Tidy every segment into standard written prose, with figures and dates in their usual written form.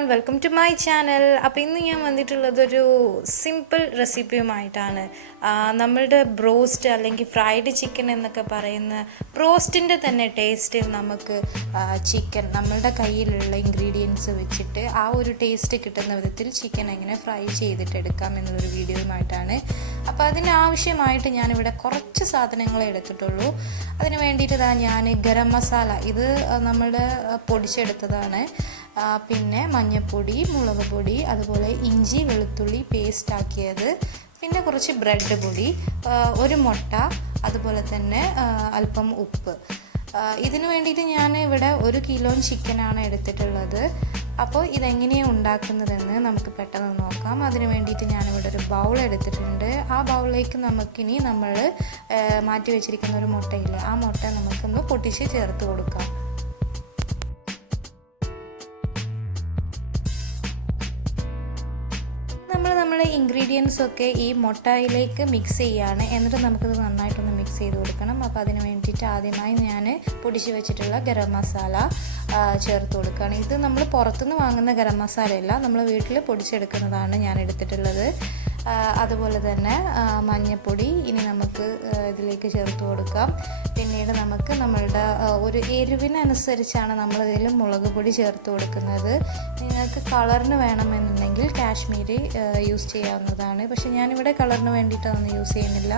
everyone, welcome to my channel. അപ്പോൾ ഇന്ന് ഞാൻ വന്നിട്ടുള്ളത് ഒരു സിമ്പിൾ റെസിപ്പിയുമായിട്ടാണ്. നമ്മളുടെ ബ്രോസ്റ്റ് അല്ലെങ്കിൽ ഫ്രൈഡ് ചിക്കൻ എന്നൊക്കെ പറയുന്ന ബ്രോസ്റ്റിൻ്റെ തന്നെ ടേസ്റ്റിൽ നമുക്ക് ചിക്കൻ നമ്മളുടെ കയ്യിലുള്ള ഇൻഗ്രീഡിയൻസ് വെച്ചിട്ട് ആ ഒരു ടേസ്റ്റ് കിട്ടുന്ന വിധത്തിൽ ചിക്കൻ എങ്ങനെ ഫ്രൈ ചെയ്തിട്ടെടുക്കാം എന്നുള്ളൊരു വീഡിയോയുമായിട്ടാണ്. അപ്പോൾ അതിനാവശ്യമായിട്ട് ഞാനിവിടെ കുറച്ച് സാധനങ്ങളെ എടുത്തിട്ടുള്ളൂ. അതിന് വേണ്ടിയിട്ട് ഞാൻ ഗരം മസാല ഇത് നമ്മളുടെ പൊടിച്ചെടുത്തതാണ്. പിന്നെ മഞ്ഞൾപ്പൊടി, മുളക് പൊടി, അതുപോലെ ഇഞ്ചി വെളുത്തുള്ളി പേസ്റ്റ് ആക്കിയത്, പിന്നെ കുറച്ച് ബ്രെഡ് പൊടി, ഒരു മുട്ട, അതുപോലെ തന്നെ അല്പം ഉപ്പ്. ഇതിന് വേണ്ടിയിട്ട് ഞാൻ ഇവിടെ 1 കിലോ ചിക്കനാണ് എടുത്തിട്ടുള്ളത്. അപ്പോൾ ഇതെങ്ങനെയാണ് ഉണ്ടാക്കുന്നതെന്ന് നമുക്ക് പെട്ടെന്ന് നോക്കാം. അതിന് വേണ്ടിയിട്ട് ഞാനിവിടെ ഒരു ബൗൾ എടുത്തിട്ടുണ്ട്. ആ ബൗളിലേക്ക് നമുക്കിനി നമ്മൾ മാറ്റി വെച്ചിരിക്കുന്ന ഒരു മുട്ടയില്ല, ആ മുട്ട നമുക്കൊന്ന് പൊട്ടിച്ച് ചേർത്ത് കൊടുക്കാം. നമ്മൾ ഇൻഗ്രീഡിയൻസ് ഒക്കെ ഈ മുട്ടയിലേക്ക് മിക്സ് ചെയ്യുകയാണ്. എന്നിട്ട് നമുക്കത് നന്നായിട്ടൊന്ന് മിക്സ് ചെയ്ത് കൊടുക്കണം. അപ്പോൾ അതിന് വേണ്ടിയിട്ട് ആദ്യമായി ഞാൻ പൊടിച്ച് വെച്ചിട്ടുള്ള ഗരം മസാല ചേർത്ത് കൊടുക്കുകയാണ്. ഇത് നമ്മൾ പുറത്തുനിന്ന് വാങ്ങുന്ന ഗരം മസാലയല്ല, നമ്മൾ വീട്ടിൽ പൊടിച്ചെടുക്കുന്നതാണ് ഞാൻ എടുത്തിട്ടുള്ളത്. അതുപോലെ തന്നെ മഞ്ഞൾപ്പൊടി ഇനി നമുക്ക് ഇതിലേക്ക് ചേർത്ത് കൊടുക്കാം. പിന്നീട് നമുക്ക് നമ്മളുടെ ഒരു എരിവിനനുസരിച്ചാണ് നമ്മളിതിൽ മുളക് പൊടി ചേർത്ത് കൊടുക്കുന്നത്. നിങ്ങൾക്ക് കളറിന് വേണമെന്നുണ്ടെങ്കിൽ കാശ്മീരി യൂസ് ചെയ്യാവുന്നതാണ്. പക്ഷേ ഞാനിവിടെ കളറിന് വേണ്ടിയിട്ടൊന്നും യൂസ് ചെയ്യുന്നില്ല.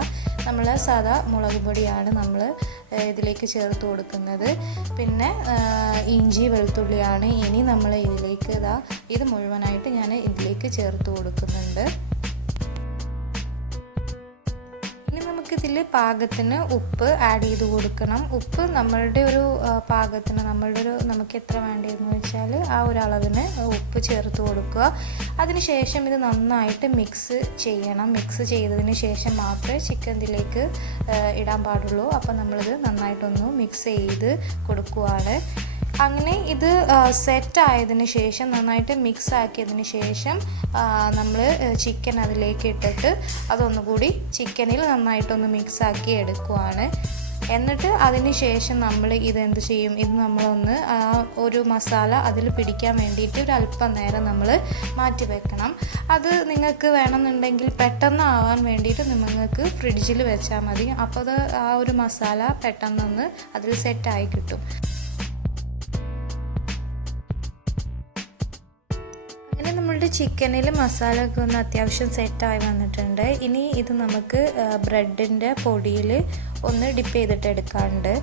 നമ്മൾ സാധാ മുളക് പൊടിയാണ് നമ്മൾ ഇതിലേക്ക് ചേർത്ത് കൊടുക്കുന്നത്. പിന്നെ ഇഞ്ചി വെളുത്തുള്ളിയാണ് ഇനി നമ്മൾ ഇതിലേക്ക് ഇത് മുഴുവനായിട്ട് ഞാൻ ഇതിലേക്ക് ചേർത്ത് കൊടുക്കുന്നുണ്ട്. ഇതിൽ പാകത്തിന് ഉപ്പ് ആഡ് ചെയ്ത് കൊടുക്കണം. ഉപ്പ് നമ്മളുടെ ഒരു പാകത്തിന് നമുക്ക് എത്ര വേണ്ടതെന്ന് വെച്ചാൽ ആ ഒരു അളവിന് ഉപ്പ് ചേർത്ത് കൊടുക്കുക. അതിനുശേഷം ഇത് നന്നായിട്ട് മിക്സ് ചെയ്യണം. മിക്സ് ചെയ്തതിന് ശേഷം മാത്രമേ ചിക്കൻ ഇതിലേക്ക് ഇടാൻ പാടുള്ളൂ. അപ്പോൾ നമ്മളിത് നന്നായിട്ടൊന്ന് മിക്സ് ചെയ്ത് കൊടുക്കുകയാണ്. അങ്ങനെ ഇത് സെറ്റ് ആയതിന് ശേഷം നന്നായിട്ട് മിക്സ് ആക്കിയതിന് ശേഷം നമ്മൾ ചിക്കൻ അതിലേക്ക് ഇട്ടിട്ട് അതൊന്നുകൂടി ചിക്കനിൽ നന്നായിട്ടൊന്ന് മിക്സ് ആക്കി എടുക്കുവാണ്. എന്നിട്ട് അതിന് ശേഷം നമ്മൾ ഇതെന്ത് ചെയ്യും, ഇത് നമ്മളൊന്ന് ഒരു മസാല അതിൽ പിടിക്കാൻ വേണ്ടിയിട്ട് ഒരു അല്പം നേരം നമ്മൾ മാറ്റി വെക്കണം. അത് നിങ്ങൾക്ക് വേണമെന്നുണ്ടെങ്കിൽ പെട്ടെന്ന് ആവാൻ വേണ്ടിയിട്ട് നിങ്ങൾക്ക് ഫ്രിഡ്ജിൽ വെച്ചാൽ മതി. അപ്പോൾ അത് ആ ഒരു മസാല പെട്ടെന്നൊന്ന് അതിൽ സെറ്റായി കിട്ടും. നമ്മളുടെ ചിക്കനിൽ മസാല ഒക്കെ ഒന്ന് അത്യാവശ്യം സെറ്റായി വന്നിട്ടുണ്ട്. ഇനി ഇത് നമുക്ക് ബ്രെഡിൻ്റെ പൊടിയിൽ ഒന്ന് ഡിപ്പ് ചെയ്തിട്ട് എടുക്കാറുണ്ട്.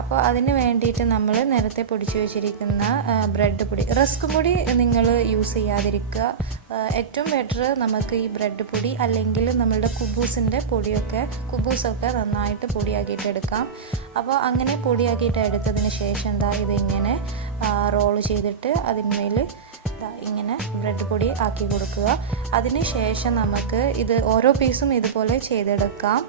അപ്പോൾ അതിന് വേണ്ടിയിട്ട് നമ്മൾ നേരത്തെ പൊടിച്ച് വെച്ചിരിക്കുന്ന ബ്രെഡ് പൊടി, റസ്ക് പൊടി നിങ്ങൾ യൂസ് ചെയ്യാതിരിക്കുക. ഏറ്റവും ബെറ്റർ നമുക്ക് ഈ ബ്രെഡ് പൊടി അല്ലെങ്കിൽ നമ്മളുടെ കുബൂസൊക്കെ നന്നായിട്ട് പൊടിയാക്കിയിട്ട് എടുക്കാം. അപ്പോൾ അങ്ങനെ പൊടിയാക്കിയിട്ട് എടുത്തതിന് ശേഷം ഇതിങ്ങനെ റോള് ചെയ്തിട്ട് അതിന്മേൽ ഇങ്ങനെ ബ്രെഡ് പൊടി ആക്കി കൊടുക്കുക. അതിന് ശേഷം നമുക്ക് ഇത് ഓരോ പീസും ഇതുപോലെ ചെയ്തെടുക്കാം.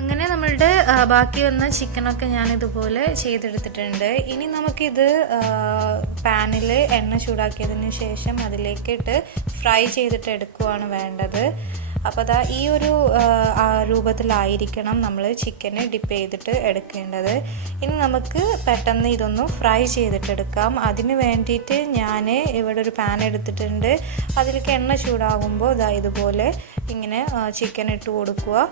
അങ്ങനെ നമ്മളുടെ ബാക്കി വന്ന ചിക്കനൊക്കെ ഞാനിതുപോലെ ചെയ്തെടുത്തിട്ടുണ്ട്. ഇനി നമുക്കിത് പാനിൽ എണ്ണ ചൂടാക്കിയതിന് ശേഷം അതിലേക്കിട്ട് ഫ്രൈ ചെയ്തിട്ട് എടുക്കുകയാണ് വേണ്ടത്. അപ്പോൾ ഈ ഒരു രൂപത്തിലായിരിക്കണം നമ്മൾ ചിക്കന് ഡിപ്പ് ചെയ്തിട്ട് എടുക്കേണ്ടത്. ഇനി നമുക്ക് പെട്ടെന്ന് ഇതൊന്ന് ഫ്രൈ ചെയ്തിട്ടെടുക്കാം. അതിന് വേണ്ടിയിട്ട് ഞാൻ ഇവിടെ ഒരു പാൻ എടുത്തിട്ടുണ്ട്. അതിലേക്ക് എണ്ണ ചൂടാകുമ്പോൾ ഇതുപോലെ ഇങ്ങനെ ചിക്കൻ ഇട്ട് കൊടുക്കുക.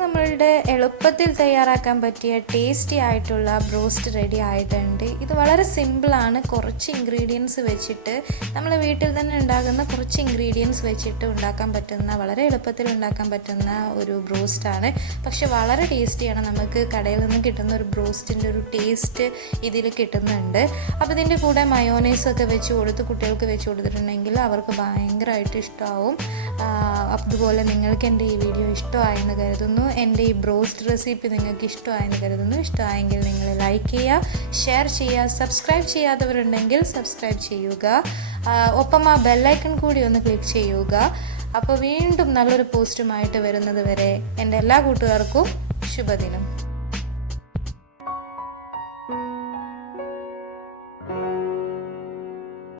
നമ്മളുടെ എളുപ്പത്തിൽ തയ്യാറാക്കാൻ പറ്റിയ ടേസ്റ്റി ആയിട്ടുള്ള ബ്രോസ്റ്റ് റെഡി ആയിട്ടുണ്ട്. ഇത് വളരെ സിമ്പിളാണ്. കുറച്ച് ഇൻഗ്രീഡിയൻസ് വെച്ചിട്ട് നമ്മൾ വീട്ടിൽ തന്നെ ഉണ്ടാകുന്ന കുറച്ച് ഇൻഗ്രീഡിയൻസ് വെച്ചിട്ട് ഉണ്ടാക്കാൻ പറ്റുന്ന, വളരെ എളുപ്പത്തിൽ ഉണ്ടാക്കാൻ പറ്റുന്ന ഒരു ബ്രോസ്റ്റാണ്. പക്ഷെ വളരെ ടേസ്റ്റിയാണ്. നമുക്ക് കടയിൽ നിന്ന് കിട്ടുന്ന ഒരു ബ്രോസ്റ്റിൻ്റെ ഒരു ടേസ്റ്റ് ഇതിൽ കിട്ടുന്നുണ്ട്. അപ്പോൾ ഇതിൻ്റെ കൂടെ മയോനൈസൊക്കെ വെച്ച് കൊടുത്ത് കുട്ടികൾക്ക് വെച്ച് കൊടുത്തിട്ടുണ്ടെങ്കിൽ അവർക്ക് ഭയങ്കരമായിട്ട് ഇഷ്ടമാവും. അതുപോലെ നിങ്ങൾക്ക് എൻ്റെ ഈ വീഡിയോ ഇഷ്ടമായെന്ന് കരുതുന്നു. എൻ്റെ ഈ ബ്രോസ്റ്റ് റെസിപ്പി നിങ്ങൾക്ക് ഇഷ്ടമായെന്ന് കരുതുന്നു. ഇഷ്ടമായെങ്കിൽ നിങ്ങൾ ലൈക്ക് ചെയ്യുക, ഷെയർ ചെയ്യുക, സബ്സ്ക്രൈബ് ചെയ്യാത്തവരുണ്ടെങ്കിൽ സബ്സ്ക്രൈബ് ചെയ്യുക. ഒപ്പം ആ ബെല്ലൈക്കൺ കൂടി ഒന്ന് ക്ലിക്ക് ചെയ്യുക. അപ്പോൾ വീണ്ടും നല്ലൊരു പോസ്റ്റുമായിട്ട് വരുന്നത് വരെ എൻ്റെ എല്ലാ കൂട്ടുകാർക്കും ശുഭദിനം.